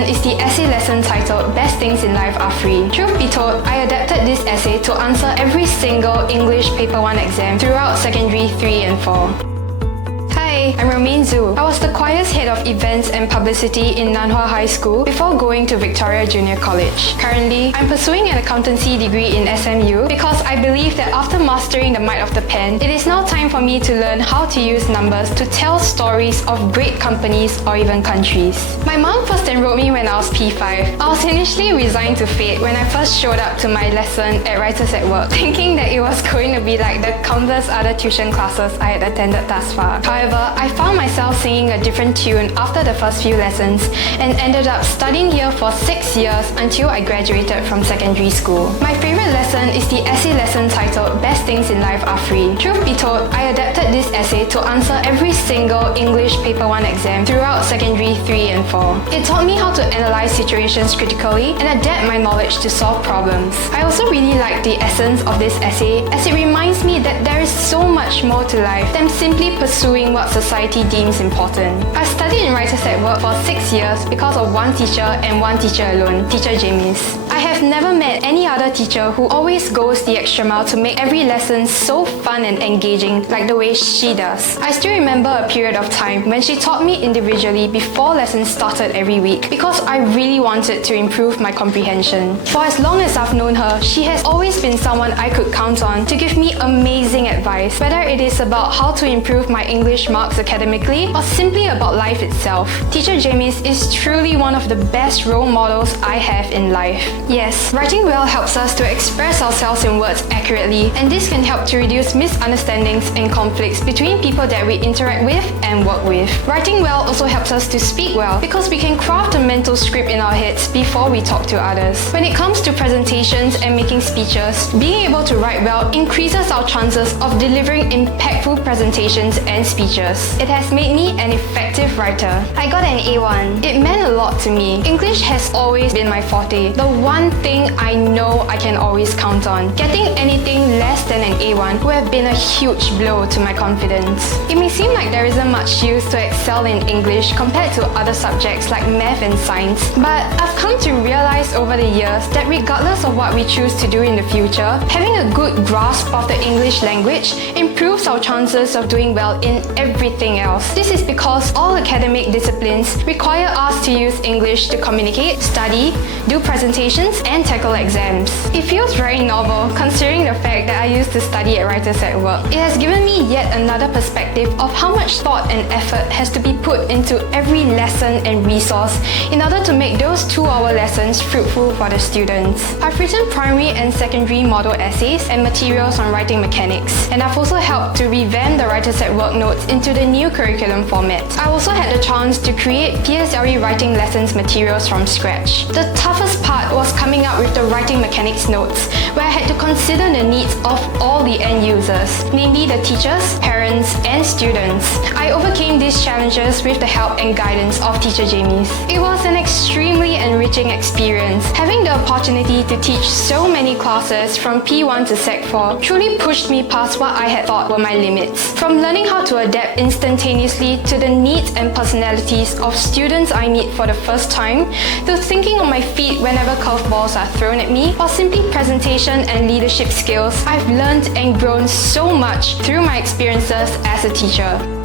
lesson is the essay lesson titled Best Things in Life Are Free. Truth be told, I adapted this essay to answer every single English Paper 1 exam throughout Secondary 3 and 4. Hi, I'm Romaine. I was the choir's head of events and publicity in Nan Hua High School before going to Victoria Junior College. Currently, I'm pursuing an accountancy degree in SMU because I believe that after mastering the might of the pen, it is now time for me to learn how to use numbers to tell stories of great companies or even countries. My mom first enrolled me when I was P5. I was initially resigned to fate when I first showed up to my lesson at WRITERSATWORK, thinking that it was going to be like the countless other tuition classes I had attended thus far. However, I found myself singing a different tune after the first few lessons and ended up studying here for 6 years until I graduated from secondary school. My favorite lesson is the essay lesson titled Best Things in Life Are Free. Truth be told, I adapted this essay to answer every single English Paper 1 exam throughout Secondary 3 and 4. It taught me how to analyze situations critically and adapt my knowledge to solve problems. I also really like the essence of this essay as it reminds me that there is so much more to life than simply pursuing what society deems important. I studied in WRITERSATWORK for 6 years because of one teacher and one teacher alone, Teacher Jamies. I have never met any other teacher who always goes the extra mile to make every lesson so fun and engaging like the way she does. I still remember a period of time when she taught me individually before lessons started every week because I really wanted to improve my comprehension. For as long as I've known her, she has always been someone I could count on to give me amazing advice, whether it is about how to improve my English marks academically or simply about life itself. Teacher Jamies is truly one of the best role models I have in life. Yes, writing well helps us to express ourselves in words accurately, and this can help to reduce misunderstandings and conflicts between people that we interact with and work with. Writing well also helps us to speak well because we can craft a mental script in our heads before we talk to others. When it comes to presentations and making speeches, being able to write well increases our chances of delivering impactful presentations and speeches. It has made me an effective writer. I got an A1. It meant a lot to me. English has always been my forte, the one thing I know I can always count on. Getting anything less than an A1 would have been a huge blow to my confidence. It may seem like there isn't much use to excel in English compared to other subjects like math and science, but I've come to realize over the years that regardless of what we choose to do in the future, having a good grasp of the English language improves our chances of doing well in everything else. This is because all academic disciplines require us to use English to communicate, study, do presentations, and tackle exams. It feels very novel considering the fact that I used to study at WRITERSATWORK. It has given me yet another perspective of how much thought and effort has to be put into every lesson and resource in order to make those 2-hour lessons fruitful for the students. I've written primary and secondary model essays and materials on writing mechanics, and I've also helped to revamp the WRITERSATWORK notes into the new curriculum format. I also had the chance to create PSLE writing lessons materials from scratch. The toughest part was coming up with the writing mechanics notes, where I had to consider the needs of all the end users, namely the teachers, parents, and students. I overcame these challenges with the help and guidance of Teacher Jamies. It was an extremely enriching experience. Having the opportunity to teach so many classes from P1 to Sec 4 truly pushed me past what I had thought were my limits. From learning how to adapt instantaneously to the needs and personalities of students I meet for the first time, to thinking on my feet whenever curveballs are thrown at me, or simply presentation and leadership skills, I've learned and grown so much through my experiences as a teacher.